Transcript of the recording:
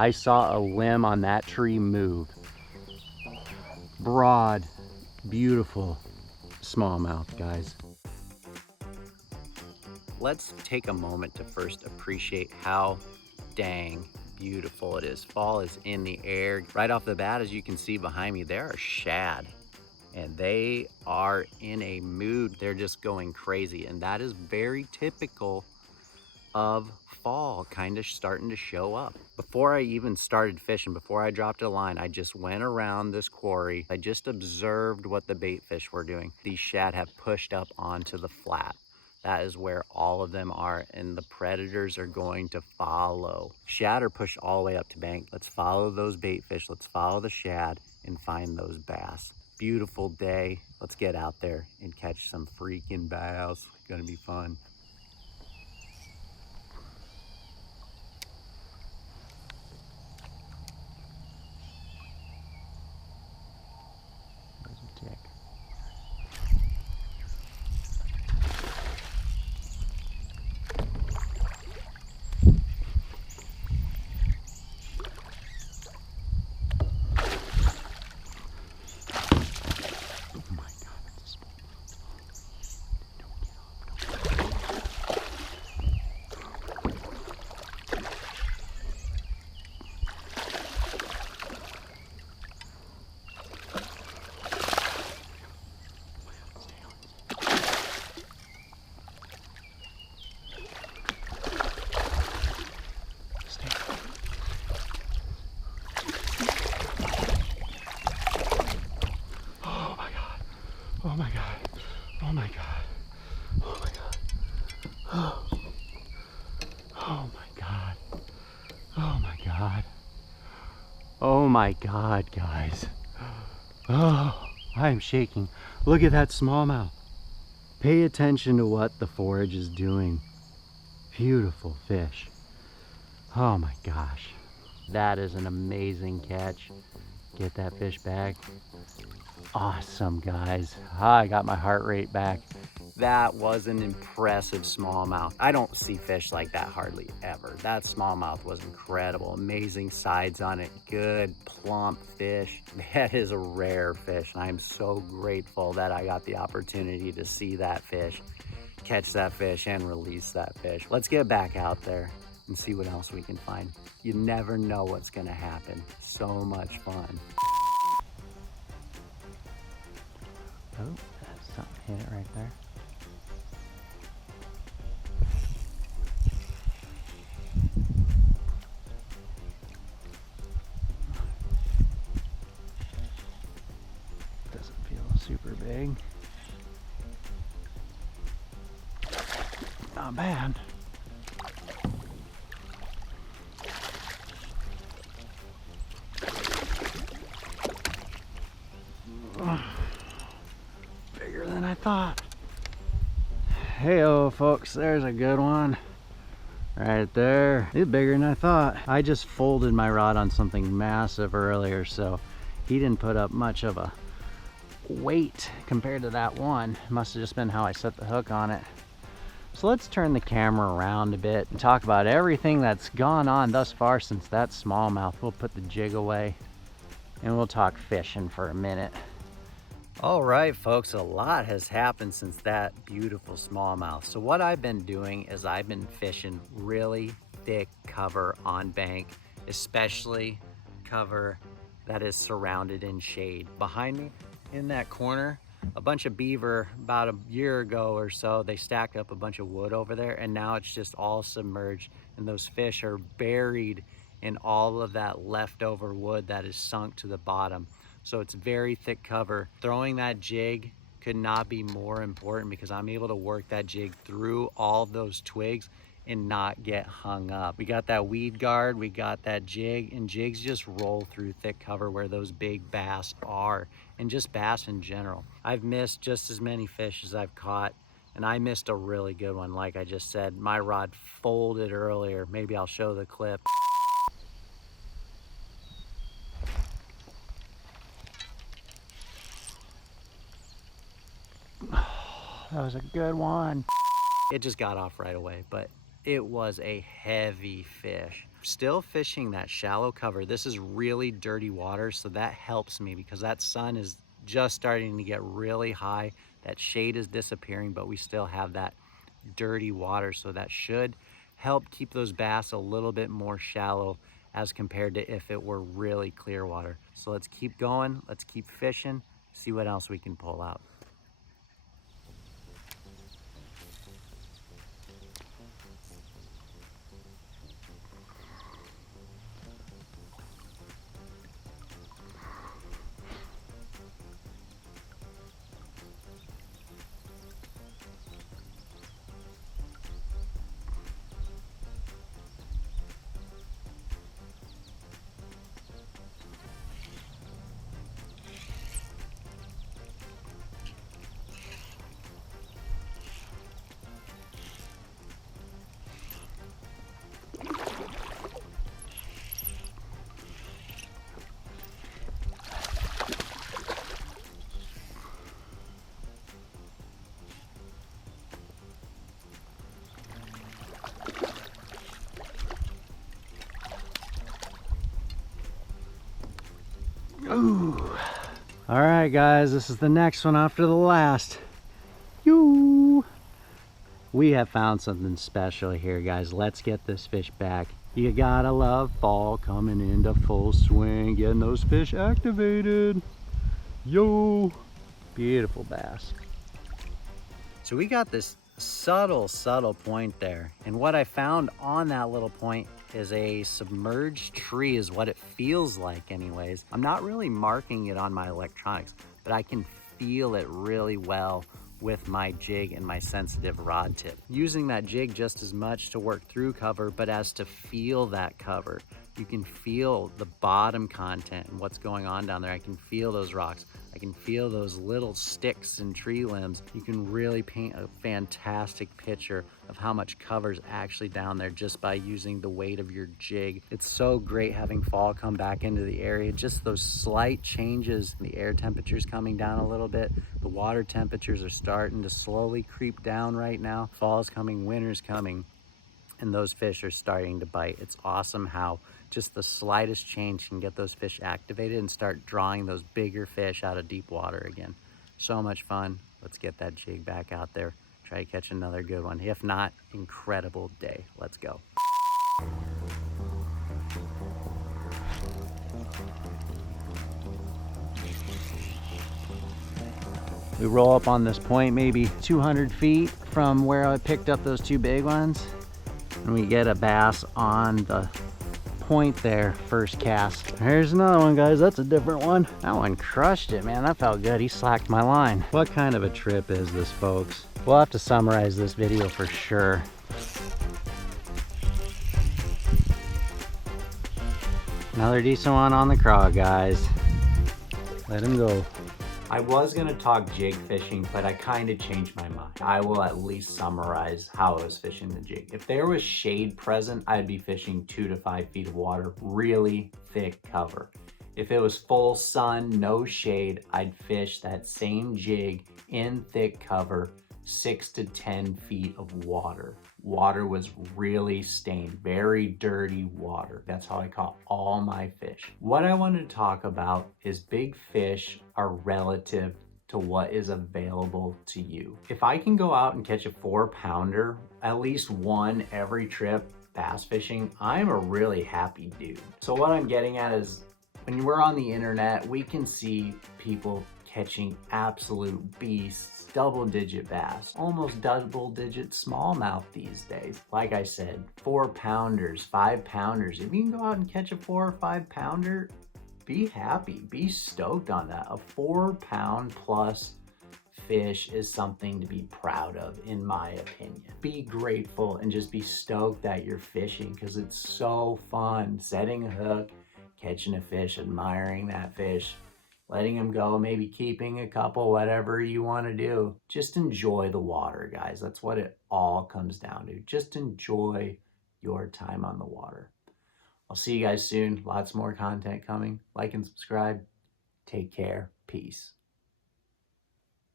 I saw a limb on that tree move. Broad, beautiful smallmouth, guys. Let's take a moment to first appreciate how dang beautiful it is. Fall is in the air. Right off the bat, as you can see behind me, there are shad, and they are in a mood. They're just going crazy, and that is very typical of fall kind of starting to show up. Before I even started fishing, before I dropped a line, I just went around this quarry. I just observed what the bait fish were doing. These shad have pushed up onto the flat. That is where all of them are, and the predators are going to follow. Shad are pushed all the way up to bank. Let's follow those bait fish. Let's follow the shad and find those bass. Beautiful day. Let's get out there and catch some freaking bass. It's gonna be fun. Tick. Oh my God, that's a small one. Don't get off. Oh my God. Oh my God. Oh my God. Oh. Oh my God. Oh my God. Oh my God, guys. Oh, I'm shaking. Look at that smallmouth. Pay attention to what the forage is doing. Beautiful fish. Oh my gosh. That is an amazing catch. Get that fish back. Awesome, guys. I got my heart rate back. That was an impressive smallmouth. I don't see fish like that hardly ever. That smallmouth was incredible. Amazing sides on it. Good, plump fish. That is a rare fish, and I'm so grateful that I got the opportunity to see that fish, catch that fish, and release that fish. Let's get back out there and see what else we can find. You never know what's gonna happen. So much fun. Oh, that's something hit it right there. Doesn't feel super big. Not bad. Bigger than I thought. Hey-oh, folks, there's a good one. Right there. It's bigger than I thought. I just folded my rod on something massive earlier, so he didn't put up much of a weight compared to that one. Must have just been how I set the hook on it. So let's turn the camera around a bit and talk about everything that's gone on thus far since that smallmouth. We'll put the jig away and we'll talk fishing for a minute. All right, folks, a lot has happened since that beautiful smallmouth. So what I've been doing is I've been fishing really thick cover on bank, especially cover that is surrounded in shade. Behind me in that corner, a bunch of beaver about a year ago or so, they stacked up a bunch of wood over there, and now it's just all submerged, and those fish are buried in all of that leftover wood that is sunk to the bottom. So it's very thick cover. Throwing that jig could not be more important because I'm able to work that jig through all those twigs and not get hung up. We got that weed guard, we got that jig, and jigs just roll through thick cover where those big bass are, and just bass in general. I've missed just as many fish as I've caught, and I missed a really good one. Like I just said, my rod folded earlier. Maybe I'll show the clip. That was a good one. It just got off right away, but it was a heavy fish. still fishing that shallow cover. This is really dirty water, so that helps me because that sun is just starting to get really high. That shade is disappearing, but we still have that dirty water, so that should help keep those bass a little bit more shallow as compared to if it were really clear water. So let's keep going, let's keep fishing, see what else we can pull out. Ooh. All right, guys, this is the next one after the last. Yoo. We have found something special here, guys. Let's get this fish back. You gotta love fall coming into full swing, getting those fish activated. Yo, beautiful bass. So we got this subtle point there, and what I found on that little point is a submerged tree, is what it feels like anyways. I'm not really marking it on my electronics, but I can feel it really well with my jig and my sensitive rod tip. Using that jig just as much to work through cover, but as to feel that cover. You can feel the bottom content and what's going on down there. I can feel those rocks. I can feel those little sticks and tree limbs. You can really paint a fantastic picture of how much cover's actually down there just by using the weight of your jig. It's so great having fall come back into the area. Just those slight changes, the air temperature's coming down a little bit. The water temperatures are starting to slowly creep down right now. Fall's coming, winter's coming, and those fish are starting to bite. It's awesome how just the slightest change can get those fish activated and start drawing those bigger fish out of deep water again. So much fun. Let's get that jig back out there. Try to catch another good one. If not, incredible day. Let's go. We roll up on this point maybe 200 feet from where I picked up those two big ones, and we get a bass on the point there, first cast. Here's another one, guys. That's a different one. That one crushed it, man. That felt good. He slacked my line. What kind of a trip is this, folks? We'll have to summarize this video for sure. Another decent one on the craw, guys. Let him go. I was gonna talk jig fishing, but I kind of changed my mind. I will at least summarize how I was fishing the jig. If there was shade present, I'd be fishing 2 to 5 feet of water, really thick cover. If it was full sun, no shade, I'd fish that same jig in thick cover, 6 to 10 feet of water. Water was really stained, very dirty water. That's how I caught all my fish. What I wanted to talk about is big fish are relative to what is available to you. If I can go out and catch a 4-pounder, at least one every trip bass fishing, I'm a really happy dude. So what I'm getting at is, when we're on the internet, we can see people catching absolute beasts, double-digit bass, almost double-digit smallmouth these days. Like I said, 4-pounders, 5-pounders. If you can go out and catch a 4 or 5-pounder, be happy, be stoked on that. A 4-pound plus fish is something to be proud of, in my opinion. Be grateful and just be stoked that you're fishing, because it's so fun setting a hook, catching a fish, admiring that fish, letting him go, maybe keeping a couple, whatever you want to do. Just enjoy the water, guys. That's what it all comes down to. Just enjoy your time on the water. I'll see you guys soon. Lots more content coming. Like and subscribe. Take care. Peace.